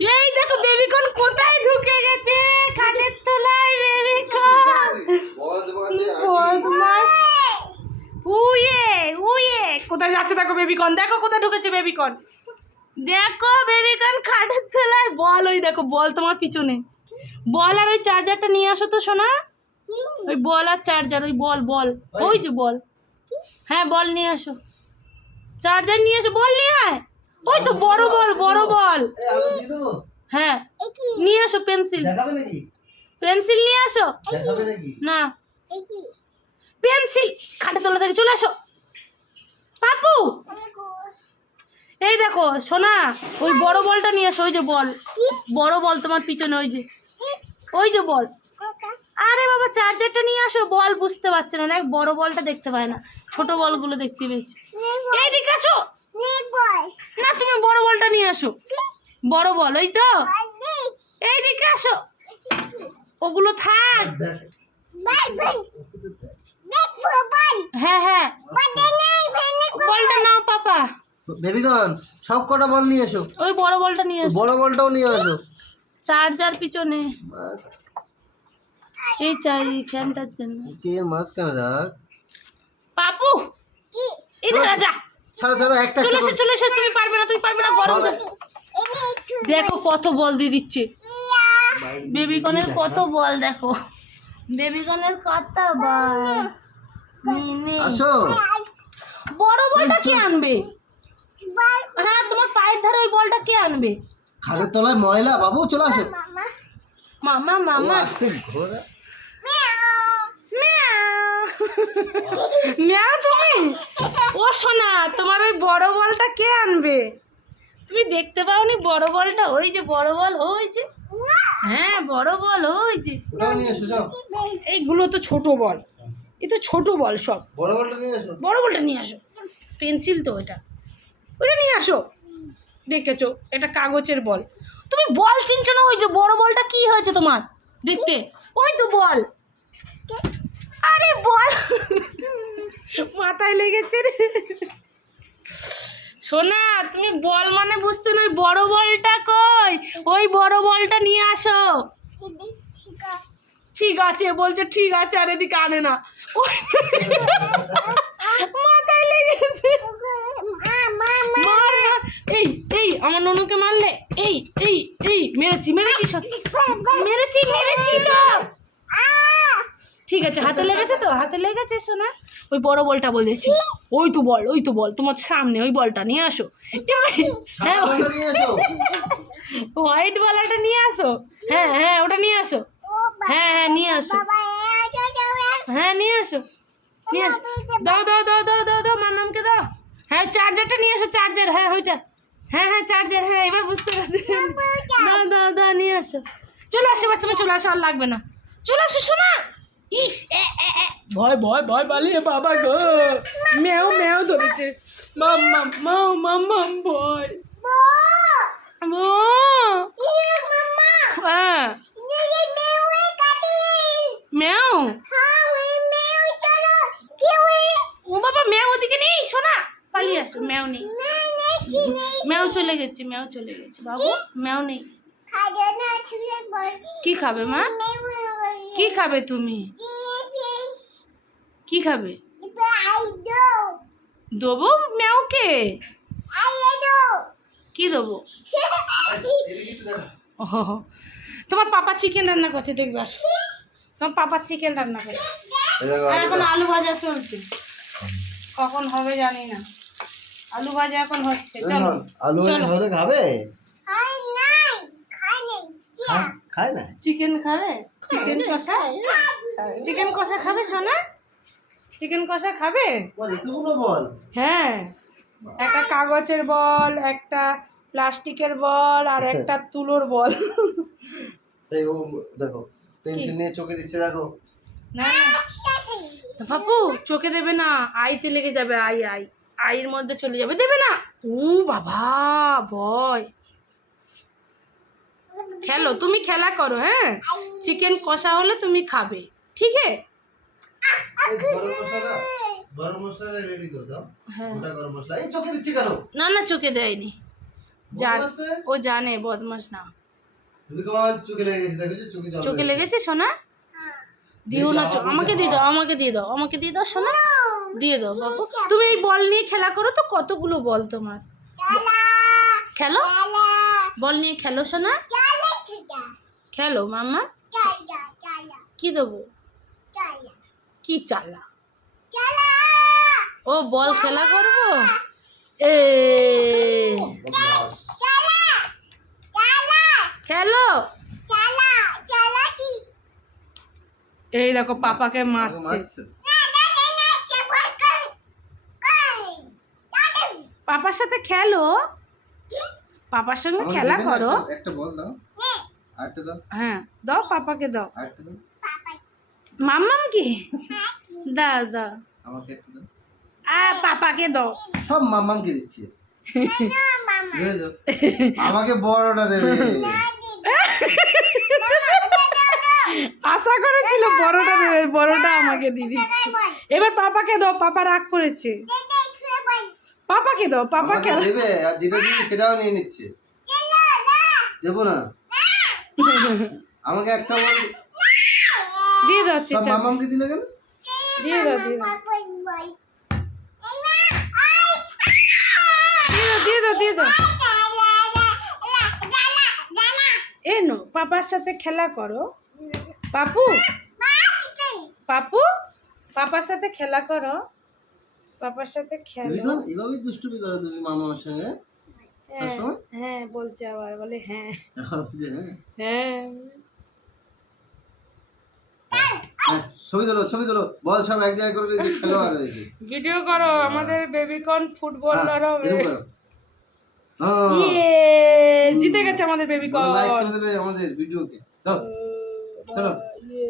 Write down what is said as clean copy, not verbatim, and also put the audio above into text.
এই দেখো বেবিকন কোথায় ঢুকে গেছে খাটের তলায় বেবিকন বদমাস উয়ে উয়ে কোথায় যাচ্ছে দেখো বেবিকন দেখো কোথায় ঢুকেছে বেবিকন দেখো বেবিকন খাটের তলায় বল ওই দেখো বল তোমার পিছনে বল আর ওই চার্জারটা নিয়ে আসো তো সোনা ওই বল আর চার্জার ওই বল বল ওই যে বল হ্যাঁ বল নিয়ে আসো চার্জার নিয়ে আসো বল নিয়ে আয় ওই তো বড় বল হ্যাঁ নিয়ে আসো পেন্সিল পেন্সিল নিয়ে আসো না পেন্সিল খাটে তোলা থেকে চলে আসো পাপু এই দেখো সোনা ওই বড় বলটা নিয়ে আসো ওই যে বল বড় বল তোমার পিছনে ওই যে বল আরে বাবা চার্জারটা নিয়ে আসো বল বুঝতে পারছে না দেখ বড় বলটা দেখতে পায় না ছোট বলগুলো দেখতে পেয়েছি এইদিকে আসো না তুমি বড় বলটা নিয়ে আসো বড় বল ওই তো এইদিকে আসো ওগুলো থাক হ্যাঁ হ্যাঁ বলটা নাও পাপা বেবিগন সব কটা বল নিয়ে এসো ওই বড় বলটা নিয়ে আসো বড় বলটাও নিয়ে আসো চার্জার পিছনে এই চাই ফ্যানটার জন্য কে মাঝখানে রাখ পাপু এদিকে যা ছাড়ো একটা চলে এসো তুমি পারবে না গরম দেখো কত বল দিয়ে দিচ্ছে বেবিকনের কত বল দেখো বেবিকনের কত বল আসো বড় বলটা কে আনবে হ্যাঁ তোমার পায়ের ধারে ওই বলটা কে আনবে খাটের তলায় ময়লা বাবু চলে আসো মামা আসছে ঘোড়া ম্যাও তুমি ও সোনা তোমার ওই বড় বলটা কে আনবে তুমি দেখতে পাওনি বড় বলটা ওই যে বড় বল ওই যে হ্যাঁ বড় বল ওই যে এইগুলো তো ছোট বল এই তো ছোট বল সব বড় বলটা নিয়ে আসো পেন্সিল তো ওইটা নিয়ে আসো দেখেছো এটা কাগজের বল তুমি বল চিনছো না ওই যে বড় বলটা কি হয়েছে তোমার দেখতে ওই তো বল আরে বল মাথায় লেগেছে রে সোনা তুমি বল মানে বুঝছো না ওই বড় বলটা কই ওই বড় বলটা নিয়ে আসো ঠিক আছে বলছে ঠিক আছে আর এদিকে আনে না মাথায় লেগেছে এই আমার ননুকে মারলে এই মেরেছি তো ঠিক আছে হাতে লেগেছে সোনা ওই বড় বলটা বলেছি ওই তো বল তোমার সামনে ওই বলটা নিয়ে আসো হ্যাঁ হোয়াইট বলাটা নিয়ে আসো হ্যাঁ ওটা নিয়ে আসো হ্যাঁ নিয়ে আসো দাও মামামকে দাও হ্যাঁ চার্জারটা নিয়ে আসো চার্জার হ্যাঁ ওইটা হ্যাঁ চার্জার হ্যাঁ এবার বুঝতে পারছি দাও নিয়ে আসো চলে আসো বাচ্চা চলে আসো আর লাগবে না চলে আসো শোনা ইস ভয় বালিয়ে বাবা গো ম্যাও ধরেছে মাম ভয় হ্যাঁ ম্যাও ও বাবা ম্যাও ওদিকে নেই শোনা পালিয়ে আসো ম্যাও নেই ম্যাও চলে গেছে বাবু ম্যাও নেই কি খাবে মা কি খাবে তুমি কি খাবে দেবো ম্যাওকে কি দেবো তোমার পাপা চিকেন রান্না করছে দেখবে আসো তোমার পাপা চিকেন রান্না করছে আর এখন আলু ভাজা চলছে কখন হবে জানি না আলু ভাজা এখন হচ্ছে চলো আলু ভাজা হলে খাবে খায় না চিকেন খাবে চিকেন কষা খাবে সোনা চিকেন কষা খাবে হ্যাঁ একটা কাগজের বল একটা প্লাস্টিকের বল আর একটা তুলোর বল দেখো পেন্সিল নিয়ে চোখে দিচ্ছে দেখো না বাপু চোখে দেবে না আইতে লেগে যাবে আইয়ের মধ্যে চলে যাবে দেবে না ও বাবা ভয় খেলো তুমি খেলা করো হ্যাঁ চিকেন কষা হলে তুমি খাবে ঠিক আছে গরম মশলা রেডি করে দাও হ্যাঁ ওটা গরম মশলা এই চোখে দিচ্ছি কেন না চোখে দেয়নি জান ও জানে বদমাস না। বেবিকন চোখে লেগে গেছে, দেখেছো চোখে জল চোখে লেগেছে। লেগেছে সোনা? দিও না, আমাকে দিয়ে দাও, আমাকে দিয়ে দাও, আমাকে দিয়ে দাও সোনা, দিয়ে দাও বাবু। তুমি এই বল নিয়ে খেলা করো তো, কতগুলো বল তোমার। খেলো, বল নিয়ে খেলো সোনা, খেলো মাম্মা। কি দেবো? কি চালা? ও বল খেলা করবো। এ বদমাস। খেলো। এই দেখো পাপাকে আমাকে মারছে। মারছে। পাপার সাথে খেলো, পাপার সঙ্গে আমাকে খেলা দেবে না? করো। একটা বল দাও, আরেকটা দাও, হ্যাঁ দাও, পাপাকে দাও। আরেকটা দাও, মাম্মাম কি? দাও দাও। আমাকে একটা দাও। পাপাকে দাও। সব মাম্মামকে দিচ্ছে। বুঝেছো? আমাকে বড়টা দেবে। আশা করেছিল বড়টা দেবে, বড়টা আমাকে দিয়ে দিচ্ছে। এবার পাপাকে দাও, পাপা রাগ করেছে। পাপাকে দাও, পাপা আমাকে খেলা। দেবে, আর যেটা দিবি সেটাও নিয়ে নিচ্ছে। দেবো না। আমাকে একটা বল। দিয়ে দাও সব চেঁচা, মাম্মামকে দিলে কেন? দিয়ে দাও, দিয়ে দাও, দিয়ে দাও, দিয়ে দাও। এনো পাপার সাথে খেলা করো। পাপু, পাপু, পাপার সাথে খেলা করো, পাপার সাথে খেলো। বেবিকন এভাবেই দুষ্টুমি করো তুমি মামার সঙ্গে? হ্যাঁ সবসময়? হ্যাঁ বলছে, আবার বলে হ্যাঁ যে, হ্যাঁ। হ্যাঁ। হ্যাঁ, ছবি তোলো, ছবি তোলো, বল সব এক জায়গায় করে যে খেলোয়াড় হয়েছে। ভিডিও করো, আমাদের বেবিকন ফুটবলার হবে। এরকম করো। হ্যাঁ। ইয়ে, জিতে গেছে আমাদের বেবিকন। লাইক করে দেবে আমাদের ভিডিওকে। দাও, চলো। ইয়ে।